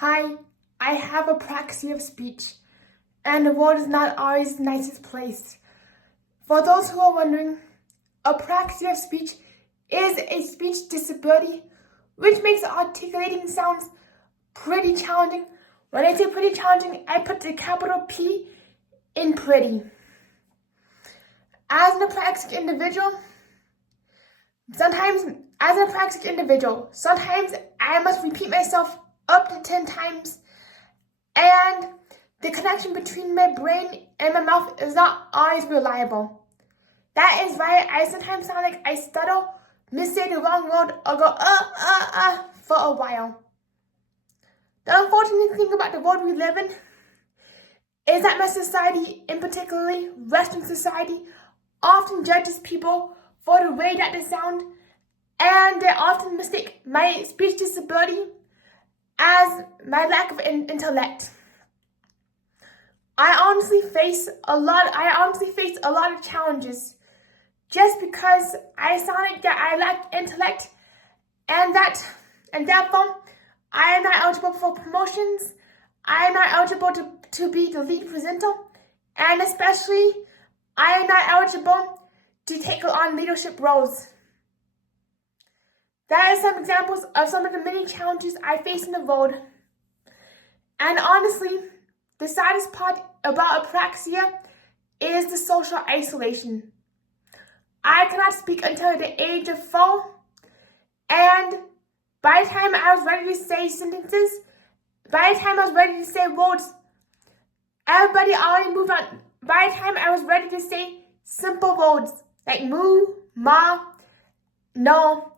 Hi, I have apraxia of speech, and the world is not always the nicest place. For those who are wondering, apraxia of speech is a speech disability which makes articulating sounds pretty challenging. When I say pretty challenging, I put the capital P in pretty. As an apraxic individual, sometimes I must repeat myself up to 10 times, and the connection between my brain and my mouth is not always reliable. That is why I sometimes sound like I stutter, missay the wrong word, or go for a while. The unfortunate thing about the world we live in is that my society, in particularly Western society, often judges people for the way that they sound, and they often mistake my speech disability as my lack of intellect. I honestly face a lot of challenges just because I sound like that I lack intellect, and therefore I am not eligible for promotions. I am not eligible to be the lead presenter, and especially I am not eligible to take on leadership roles. That is some examples of some of the many challenges I face in the world. And honestly, the saddest part about apraxia is the social isolation. I cannot speak until the age of 4, and by the time I was ready to say sentences, by the time I was ready to say words, everybody already moved on. By the time I was ready to say simple words like moo, ma, no,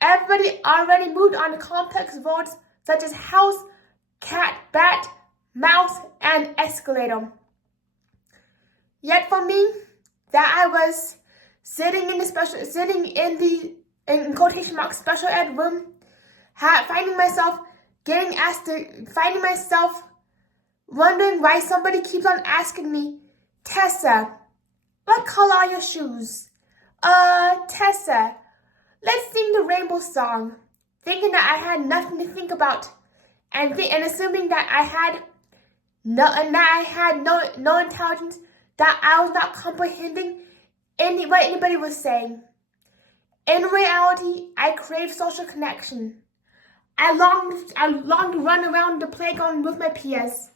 everybody already moved on to complex words such as house, cat, bat, mouse, and escalator. Yet for me, that I was sitting in the in quotation marks special ed room, finding myself wondering why somebody keeps on asking me, Tessa, what color are your shoes? Tessa, let's sing the rainbow song. Thinking that I had nothing to think about, and assuming that I had no intelligence, that I was not comprehending what anybody was saying. In reality, I crave social connection. I longed to run around the playground with my peers.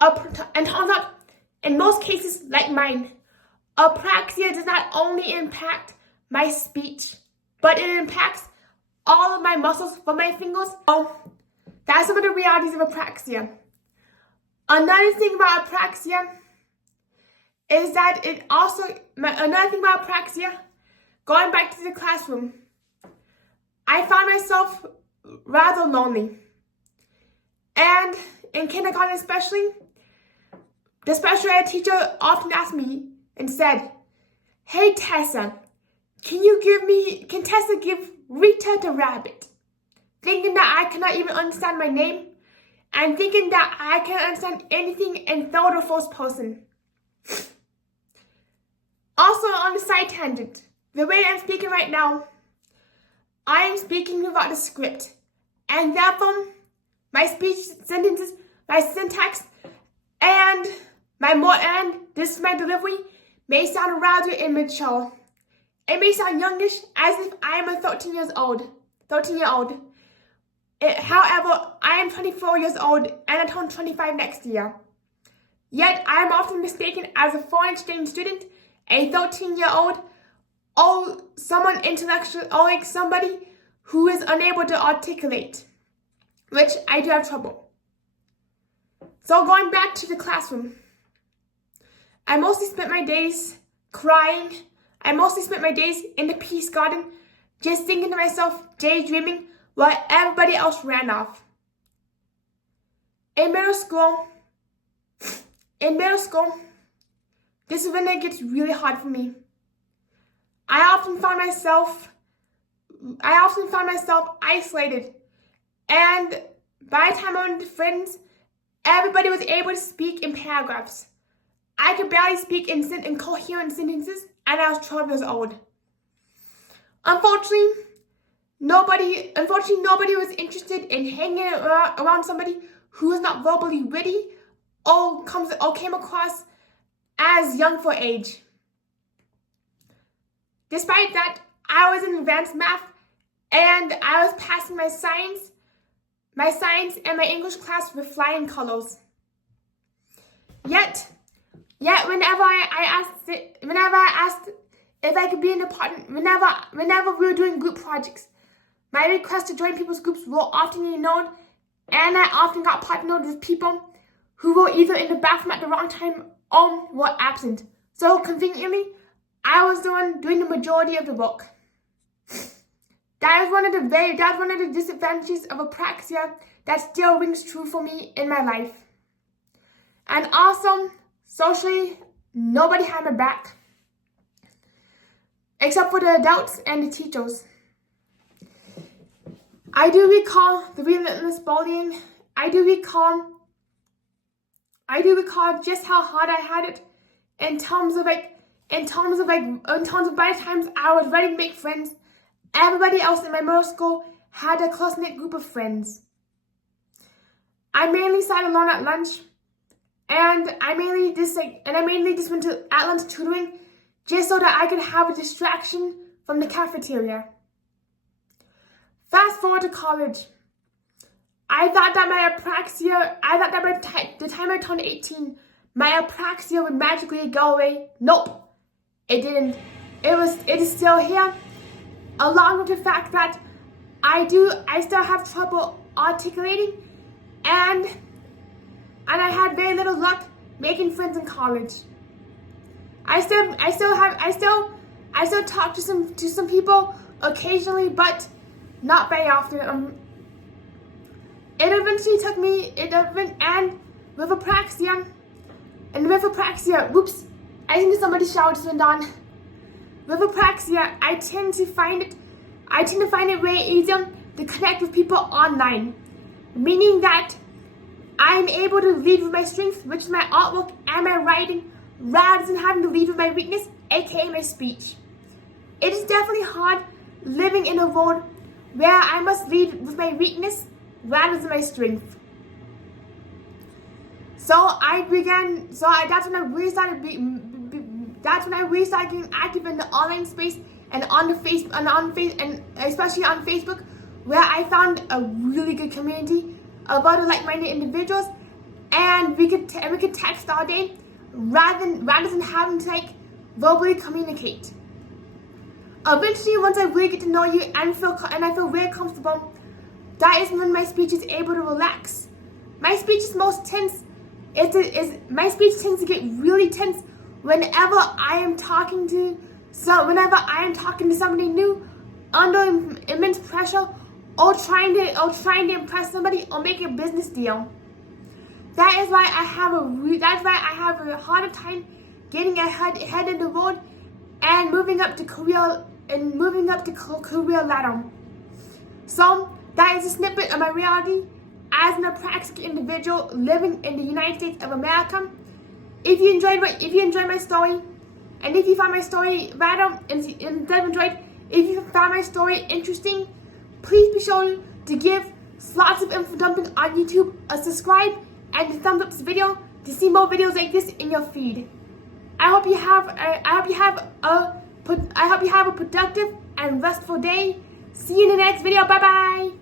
And turns out, in most cases like mine, apraxia does not only impact my speech, but it impacts all of my muscles from my fingers. So that's some of the realities of apraxia. Another thing about apraxia, going back to the classroom, I found myself rather lonely. And in kindergarten especially, the special ed teacher often asked me and said, "Hey Tessa, can Tessa give Rita the rabbit?" Thinking that I cannot even understand my name, and thinking that I can't understand anything in third or first person. Also, on a side tangent, the way I'm speaking right now, I am speaking without a script, and therefore my speech sentences, my syntax, and my delivery may sound rather immature. It may sound youngish, as if I am a 13-year-old. However, I am 24 years old, and I turn 25 next year. Yet, I am often mistaken as a foreign exchange student, a 13-year-old, or someone intellectual, or like somebody who is unable to articulate, which I do have trouble. So going back to the classroom, I mostly spent my days crying. I mostly spent my days in the peace garden, just thinking to myself, daydreaming, while everybody else ran off. In middle school, this is when it gets really hard for me. I often found myself isolated, and by the time I went to friends, everybody was able to speak in paragraphs. I could barely speak in coherent sentences, and I was 12 years old. Unfortunately, Unfortunately, nobody was interested in hanging around somebody who is not verbally witty or came across as young for age. Despite that, I was in advanced math and I was passing my science and my English class with flying colors. Yet whenever I asked if I could be in the department, whenever we were doing group projects, my request to join people's groups were often ignored, and I often got partnered with people who were either in the bathroom at the wrong time or were absent. So conveniently, I was the one doing the majority of the work. That is one of the disadvantages of apraxia that still rings true for me in my life. And also, socially, nobody had my back, except for the adults and the teachers. I do recall the relentless bullying. I do recall just how hard I had it in terms of by the times I was ready to make friends, everybody else in my middle school had a close-knit group of friends. I mainly sat alone at lunch, and I mainly just went to at-lunch tutoring just so that I could have a distraction from the cafeteria. Fast forward to college. I thought that by the time I turned 18, my apraxia would magically go away. Nope, it didn't. It is still here, along with the fact that I still have trouble articulating, and I had very little luck making friends in college. I still talk to some people occasionally, but not very often. It eventually took me, and with apraxia, whoops, I think somebody's shower just went on. With apraxia, I tend to find it way easier to connect with people online, meaning that I'm able to lead with my strength, which is my artwork and my writing, rather than having to lead with my weakness, aka my speech. It is definitely hard living in a world where I must lead with my weakness rather than my strength. That's when I really started getting active in the online space and especially on Facebook, where I found a really good community of other like-minded individuals, and we could text all day rather than having to verbally communicate. Eventually, once I really get to know you and I feel very comfortable, that is when my speech is able to relax. My speech is most tense. My speech tends to get really tense whenever I am talking to somebody new, under immense pressure, or trying to impress somebody or make a business deal. That is why I have a harder time getting ahead in the world and moving up the career ladder. So that is a snippet of my reality as an apraxic individual living in the United States of America. If you enjoyed my story, and if you found my story if you found my story interesting, please be sure to give Slots of Info Dumping on YouTube a subscribe and to thumbs up this video to see more videos like this in your feed. I hope you have a productive and restful day. See you in the next video. Bye bye.